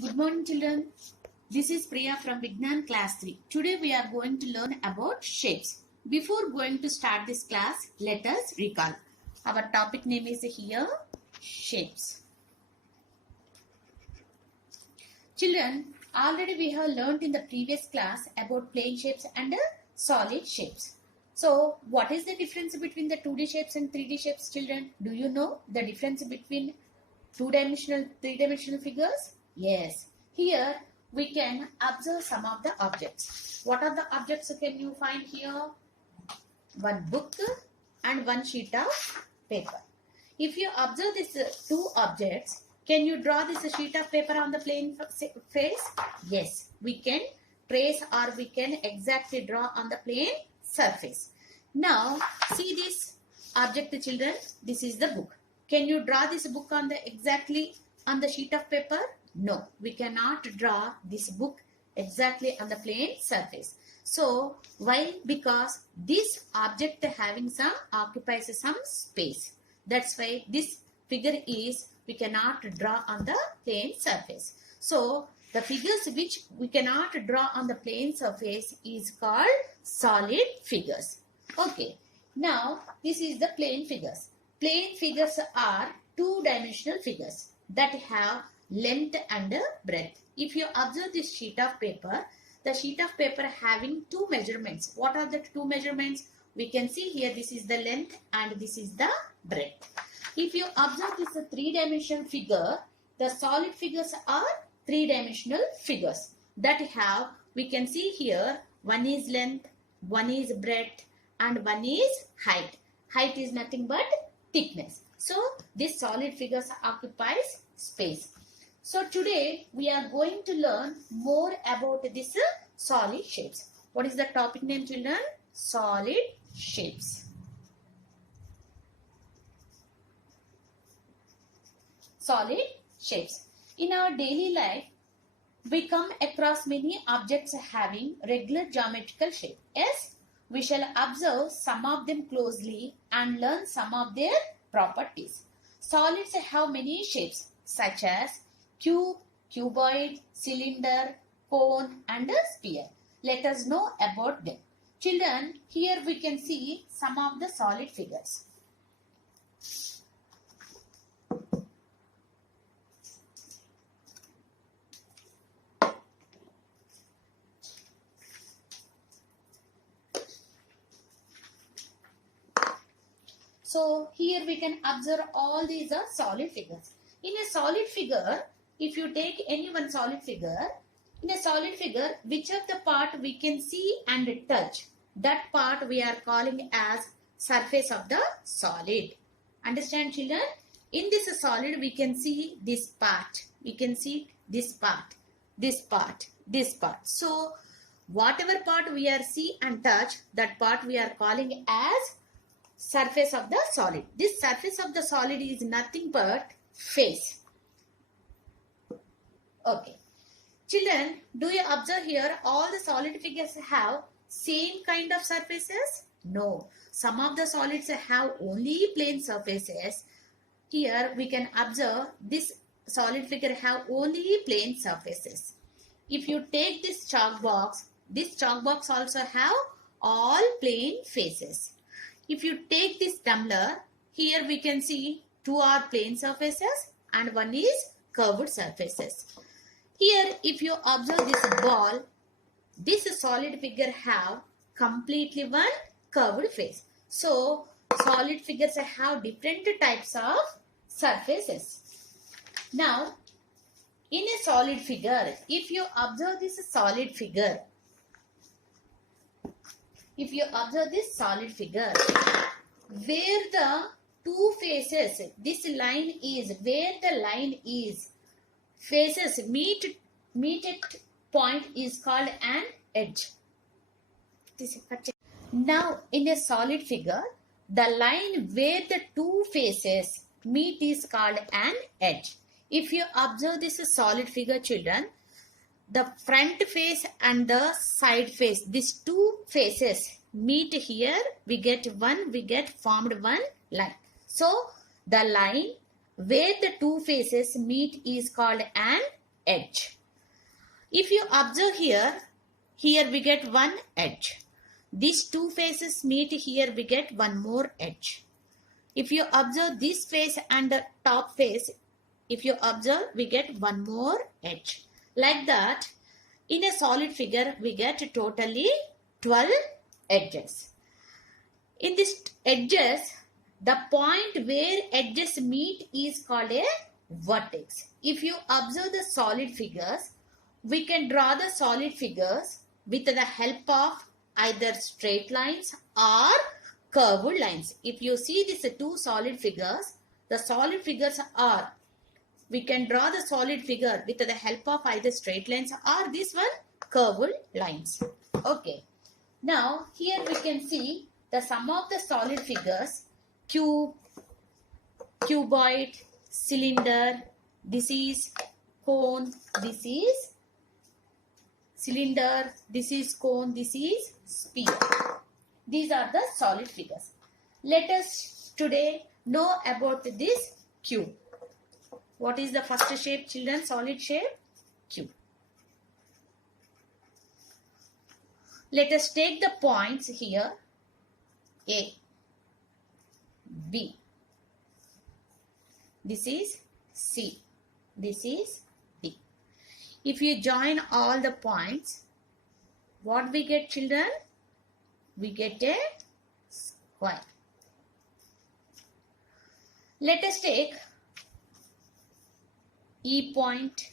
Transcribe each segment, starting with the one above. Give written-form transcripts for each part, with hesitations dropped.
Good morning, children. This is Priya from Vignan class 3. Today we are going to learn about shapes. Before going to start this class, let us recall. Our topic name is here, shapes. Children, already we have learned in the previous class about plane shapes and solid shapes. So, what is the difference between the 2D shapes and 3D shapes, children? Do you know the difference between two-dimensional, three-dimensional figures? Yes. Here we can observe some of the objects. What are the objects can you find here? One book and one sheet of paper. If you observe these two objects, can you draw this sheet of paper on the plane face? Yes. We can trace or we can exactly draw on the plane surface. Now, see this object, children. This is the book. Can you draw this book on the exactly on the sheet of paper? No, we cannot draw this book exactly on the plane surface. So, why? Because this object having some occupies some space. That's why this figure is we cannot draw on the plane surface. So, the figures which we cannot draw on the plane surface is called solid figures. Okay, now this is the plane figures. Plane figures are two-dimensional figures that have length and breadth. If you observe this sheet of paper, the sheet of paper having two measurements. What are the two measurements? We can see here this is the length and this is the breadth. If you observe this three-dimensional figure, the solid figures are three-dimensional figures that have, we can see here, one is length, one is breadth and one is height. Height is nothing but thickness. So, this solid figures occupies space. So, today we are going to learn more about this solid shapes. What is the topic name, children? Solid shapes. Solid shapes. In our daily life, we come across many objects having regular geometrical shape. Yes, we shall observe some of them closely and learn some of their properties. Solids have many shapes such as cube, cuboid, cylinder, cone and a sphere. Let us know about them. Children, here we can see some of the solid figures. So, here we can observe all these are solid figures. In a solid figure, if you take any one solid figure, in a solid figure, which of the part we can see and touch, that part we are calling as surface of the solid. Understand, children? In this solid, we can see this part. We can see this part, this part, this part. So, whatever part we are see and touch, that part we are calling as surface of the solid. This surface of the solid is nothing but face. Okay. Children, do you observe here all the solid figures have same kind of surfaces? No. Some of the solids have only plane surfaces. Here we can observe this solid figure have only plane surfaces. If you take this chalk box also have all plane faces. If you take this tumbler, here we can see two are plane surfaces and one is curved surfaces. Here, if you observe this ball, this solid figure have completely one curved face. So, solid figures have different types of surfaces. Now, in a solid figure, if you observe this solid figure, where the two faces, this line is, where the line is, faces meet at point is called an edge. Now, in a solid figure, the line where the two faces meet is called an edge. If you observe this solid figure, children, the front face and the side face, these two faces meet here, we get formed one line. So, the line where the two faces meet is called an edge. If you observe here, here we get one edge. These two faces meet, here we get one more edge. If you observe this face and the top face, if you observe, we get one more edge. Like that, in a solid figure, we get totally 12 edges. In these edges, the point where edges meet is called a vertex. If you observe the solid figures, we can draw the solid figures with the help of either straight lines or curved lines. If you see these two solid figures, the solid figures are, we can draw the solid figure with the help of either straight lines or this one curved lines. Okay. Now here we can see the sum of the solid figures: cube, cuboid, cylinder, this is cone, this is cylinder, this is cone, this is sphere. These are the solid figures. Let us today know about this cube. What is the first shape, children? Solid shape? Cube. Let us take the points here. A, B. This is C. This is D. If you join all the points, what we get, children? We get a square. Let us take E point,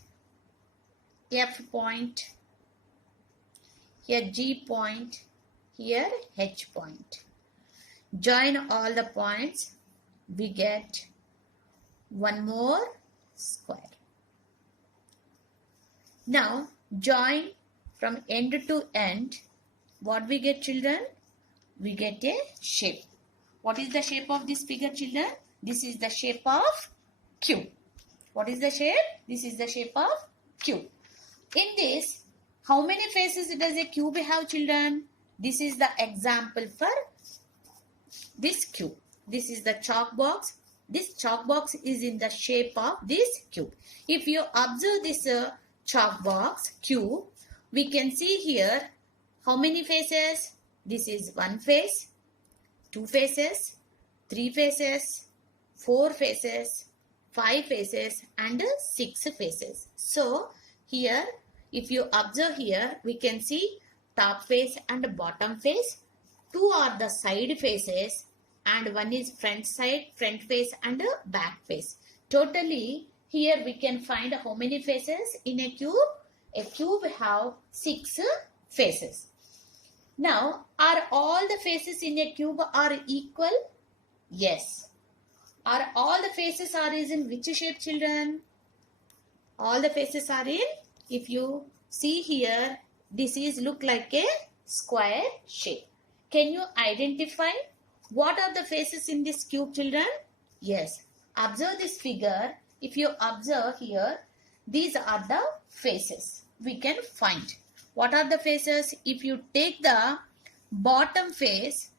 F point, here G point, here H point. Join all the points, we get one more square. Now join from end to end. What we get, children? We get a shape. What is the shape of this figure, children? This is the shape of cube. What is the shape? This is the shape of cube. In this, how many faces does a cube have, children? This is the example for this cube. This is the chalk box. This chalk box is in the shape of this cube. If you observe this chalk box, cube, we can see here how many faces? This is one face, two faces, three faces, four faces, five faces and six faces. So here, if you observe here, we can see top face and bottom face. Two are the side faces and one is front side, front face and back face. Totally, here we can find how many faces in a cube? A cube have 6 faces. Now, are all the faces in a cube are equal? Yes. Are all the faces are in which shape, children? All the faces are in, if you see here, this is look like a square shape. Can you identify what are the faces in this cube, children? Yes. Observe this figure. If you observe here, these are the faces we can find. What are the faces? If you take the bottom face,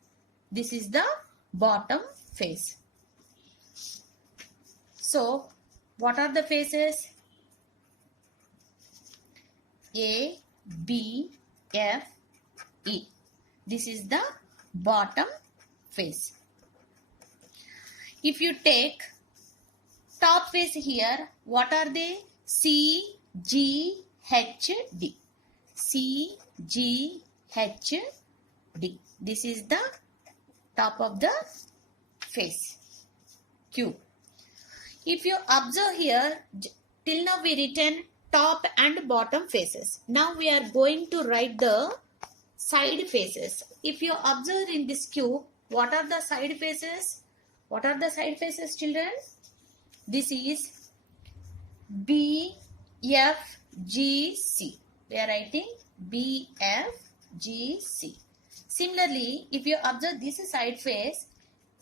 this is the bottom face. So, what are the faces? A, B, F, E. This is the bottom face. If you take top face here, what are they? C, G, H, D. C, G, H, D. This is the top of the face, cube. If you observe here, till now we written top and bottom faces. Now we are going to write the side faces. If you observe in this cube, what are the side faces? What are the side faces, children? This is B, F, G, C. We are writing B, F, G, C. Similarly, if you observe this side face,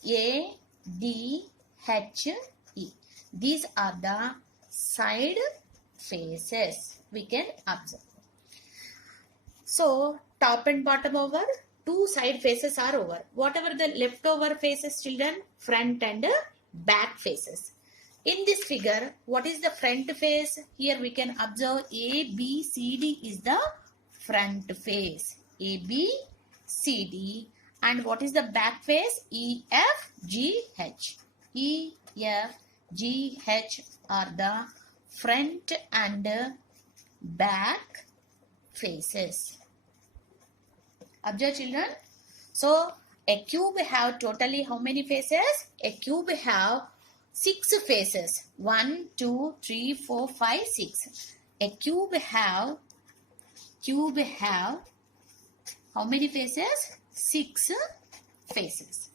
A, D, H, E. These are the side faces we can observe. So, top and bottom over, two side faces are over. Whatever the leftover faces, children, front and back faces. In this figure, what is the front face? Here we can observe A, B, C, D is the front face. A, B, C, D. And what is the back face? E, F, G, H. E, F, G, H are the front and back faces. Observe children. So, a cube have totally how many faces? A cube have 6 faces. 1, 2, 3, 4, 5, 6. A cube have how many faces? 6 faces.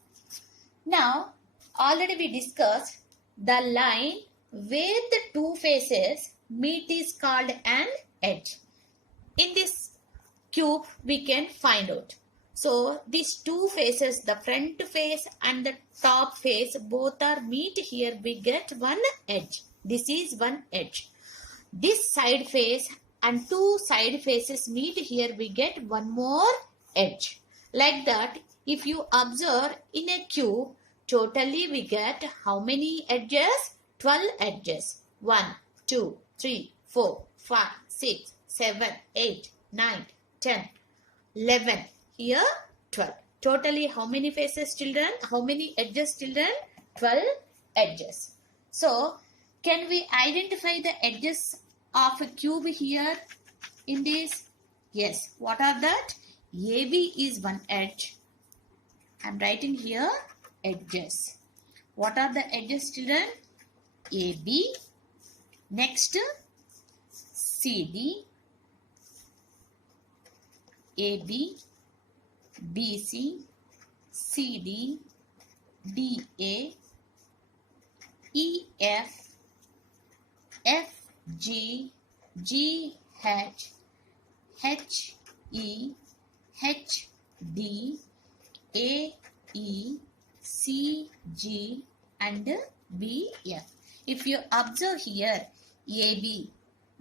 Now, already we discussed the line where the 2 faces meet is called an edge. In this cube, we can find out. So, these 2 faces, the front face and the top face, both are meet here. We get one edge. This is one edge. This side face and 2 side faces meet here. We get one more edge. Like that, if you observe in a cube, totally we get how many edges? 12 edges. 1, 2, 3, 4, 5, 6, 7, 8, 9, 10, 11. Here 12. Totally how many faces children? How many edges children? 12 edges. So can we identify the edges of a cube here in this? Yes. What are that? AB is one edge. I am writing here edges. What are the edges children? AB. Next CD. AB. BC, CD, DA, EF, FG, GH, HE, HD, AE, CG and BF. If you observe here, AB,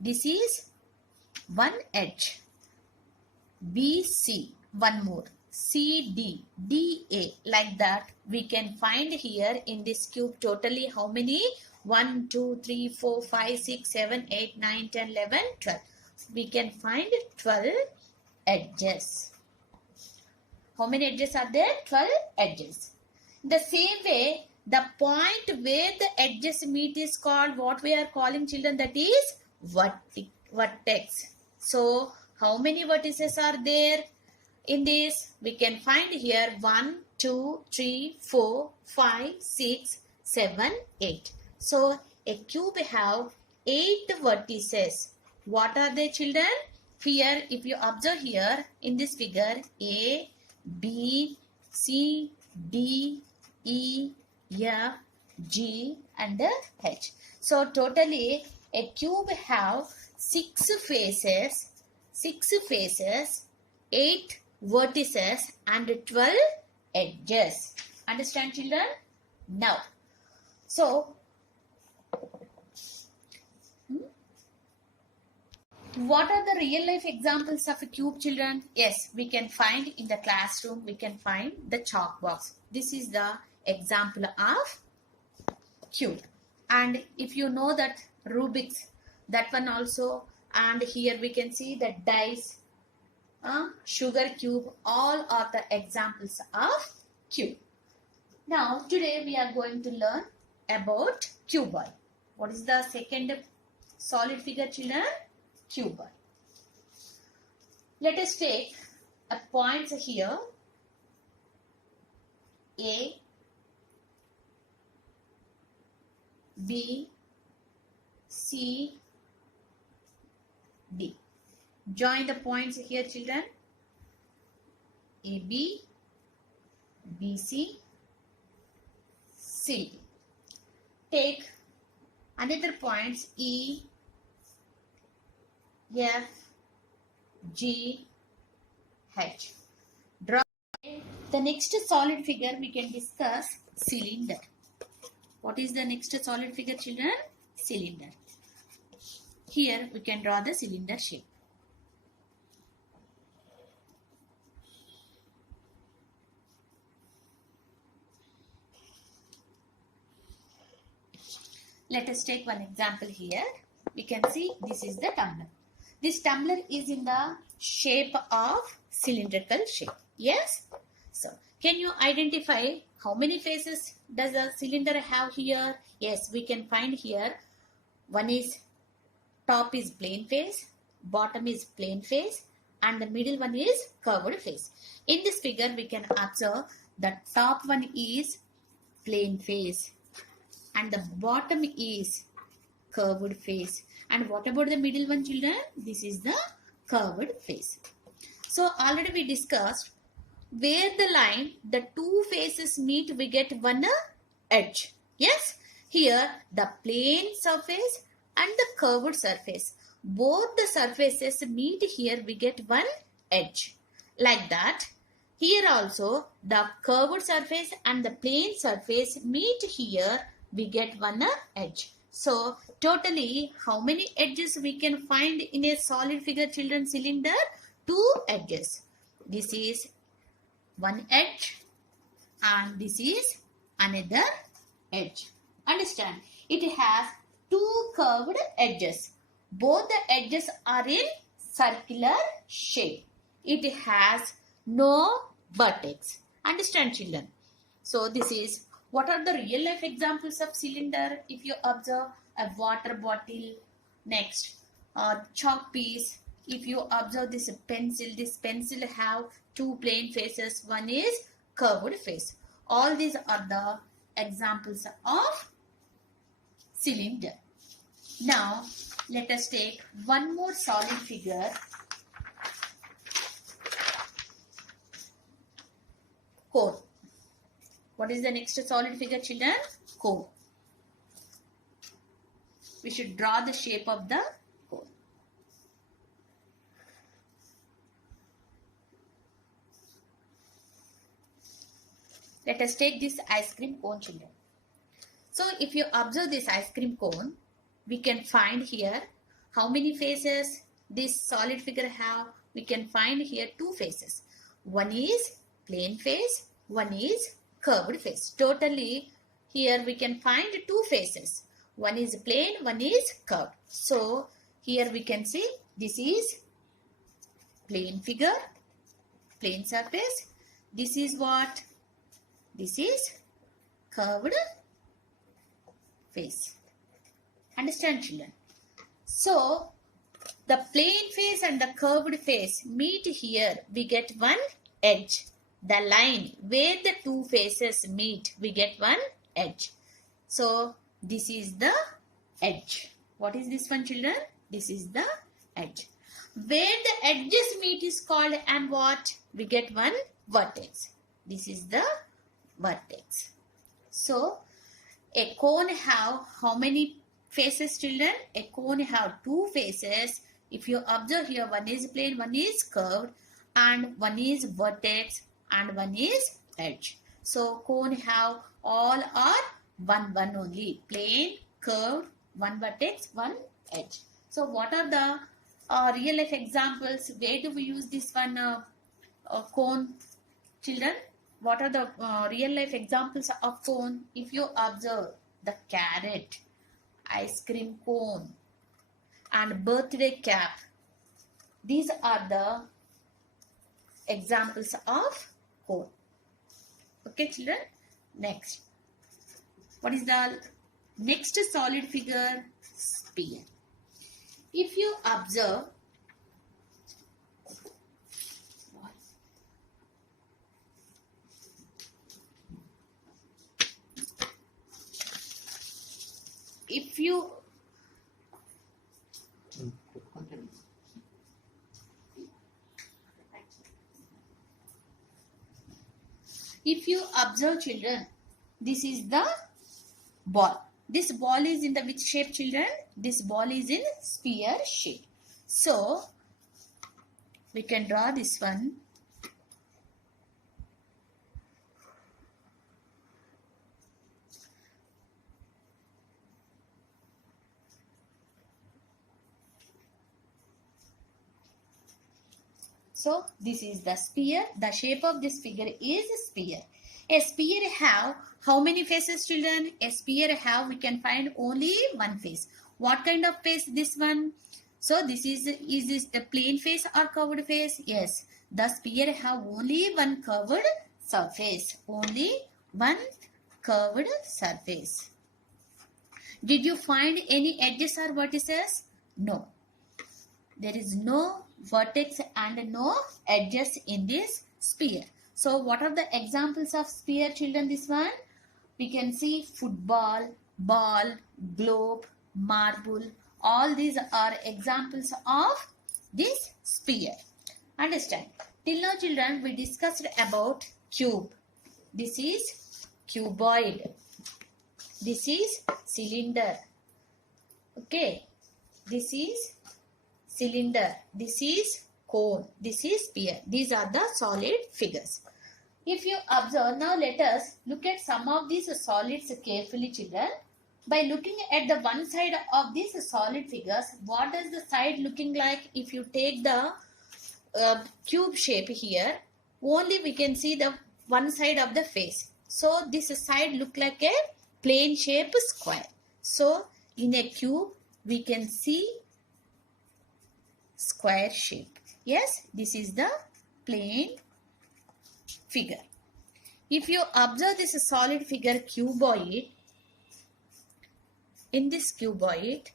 this is one edge. BC, one more. CD, DA, like that we can find here in this cube totally how many? 1, 2, 3, 4, 5, 6, 7, 8, 9, 10, 11, 12. We can find 12 edges. How many edges are there? 12 edges. The same way, the point where the edges meet is called what we are calling children, that is vertex. So, how many vertices are there? In this, we can find here 1, 2, 3, 4, 5, 6, 7, 8. So, a cube have 8 vertices. What are they children? Here, if you observe here in this figure, A, B, C, D, E, F, G and H. So, totally a cube have 6 faces, 8 vertices and 12 edges. Understand children? Now, so what are the real life examples of a cube children? Yes, we can find in the classroom, we can find the chalk box. This is the example of cube. And if you know that Rubik's, that one also, and here we can see the dice, sugar cube, all are the examples of cube. Now today we are going to learn about cuboid. What is the second solid figure children? Cuboid. Let us take a point here, A, B, C, D. Join the points here children. AB, BC, CD. Take another points E, F, G, H. Draw the next solid figure. We can discuss cylinder. What is the next solid figure children? Cylinder. Here we can draw the cylinder shape. let us take one example here. We can see this is the tumbler. This tumbler is in the shape of cylindrical shape. Yes. So can you identify how many faces does a cylinder have here? Yes, we can find here. One is top is plane face, bottom is plane face, and the middle one is curved face. In this figure, we can observe the top one is plane face and the bottom is curved face. And what about the middle one, children? This is the curved face. So already we discussed where the line, the two faces meet, we get one edge. Yes, here the plane surface and the curved surface, both the surfaces meet here, we get one edge. Like that, here also the curved surface and the plane surface meet here, we get one edge. So totally how many edges we can find in a solid figure, children? Cylinder? Two edges. This is one edge and this is another edge. Understand? It has two curved edges. Both the edges are in circular shape. It has no vertex. Understand, children? So this is what are the real life examples of cylinder? If you observe a water bottle, next chalk piece. If you observe this pencil have two plane faces. One is curved face. All these are the examples of cylinder. Now let us take one more solid figure. Cone. What is the next solid figure, children? Cone. We should draw the shape of the cone. Let us take this ice cream cone, children. So if you observe this ice cream cone, we can find here how many faces this solid figure have. We can find here two faces. One is plane face, one is curved face. Totally here we can find two faces. One is plane, one is curved. So here we can see this is plane figure, plane surface. This is what? This is curved face. Understand, children? So the plane face and the curved face meet here. We get one edge. The line where the two faces meet, we get one edge. So this is the edge. What is this one, children? This is the edge. Where the edges meet is called and what? We get one vertex. This is the vertex. So a cone have how many faces, children? A cone have two faces. If you observe here, one is plane, one is curved, and one is vertex and one is edge. So cone have all are one only. Plane, curved, one vertex, one edge. So what are the real life examples? Where do we use this one cone, children? What are the real life examples of cone? If you observe the carrot, ice cream cone and birthday cap, these are the examples of cone. Okay, children? Next. What is the next solid figure? Sphere. If you observe, if you observe, children, this is the ball. This ball is in the which shape, children? This ball is in sphere shape. So we can draw this one. So this is the sphere. The shape of this figure is sphere. A sphere have how many faces, children? A sphere have, we can find only one face. What kind of face this one? So this is this the plain face or curved face? Yes, the sphere have only one curved surface. Only one curved surface. Did you find any edges or vertices? No. There is no vertex and no edges in this sphere. So what are the examples of sphere, children? This one, we can see football, ball, globe, marble. All these are examples of this sphere. Understand? Till now, children, we discussed about cube. This is cuboid. This is cylinder. Okay. This is cylinder. This is cone. This is sphere. These are the solid figures. If you observe, now let us look at some of these solids carefully, children. By looking at the one side of these solid figures, what does the side looking like? If you take the cube shape here, only we can see the one side of the face. So this side look like a plain shape square. So in a cube, we can see square shape. Yes, this is the plain figure. If you observe this solid figure cuboid, in this cuboid,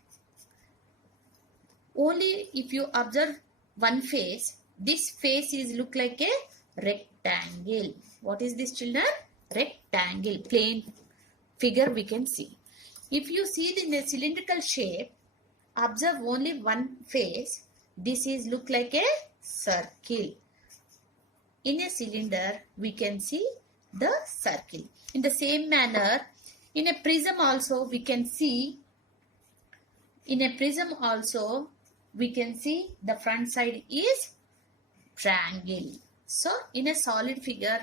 only if you observe one face, this face is look like a rectangle. What is this, children? Rectangle, plain figure we can see. If you see in the cylindrical shape, observe only one face. This is look like a circle. In a cylinder, we can see the circle. In the same manner, in a prism also we can see. In a prism also we can see the front side is triangle. So in a solid figure,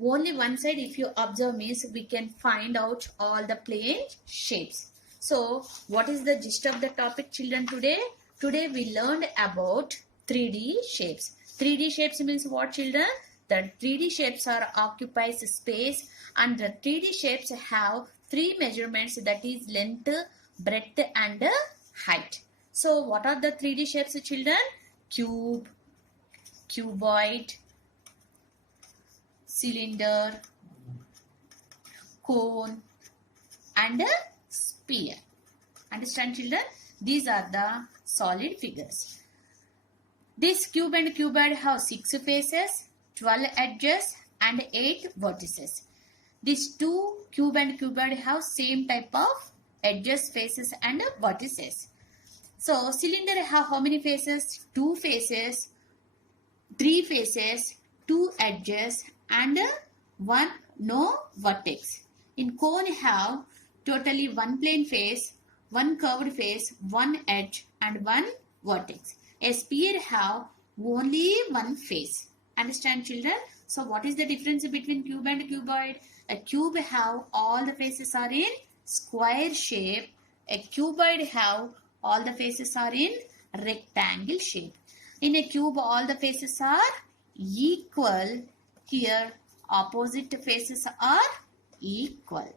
only one side if you observe means we can find out all the plane shapes. So what is the gist of the topic, children, today? Today we learned about 3D shapes. 3D shapes means what, children? The 3D shapes are occupies space, and the 3D shapes have three measurements, that is length, breadth and height. So what are the 3D shapes, children? Cube, cuboid, cylinder, cone and a sphere. Understand, children? These are the solid figures. This cube and cuboid have 6 faces, 12 edges and 8 vertices. These two cube and cuboid have same type of edges, faces and vertices. So cylinder have how many faces? 2 faces, 3 faces, 2 edges and 1 no vertex. In cone have totally 1 plane face, 1 curved face, 1 edge and 1 vertex. A sphere have only 1 face. Understand, children? So what is the difference between cube and cuboid? A cube have all the faces are in square shape. A cuboid have all the faces are in rectangle shape. In a cube all the faces are equal. Here opposite faces are equal.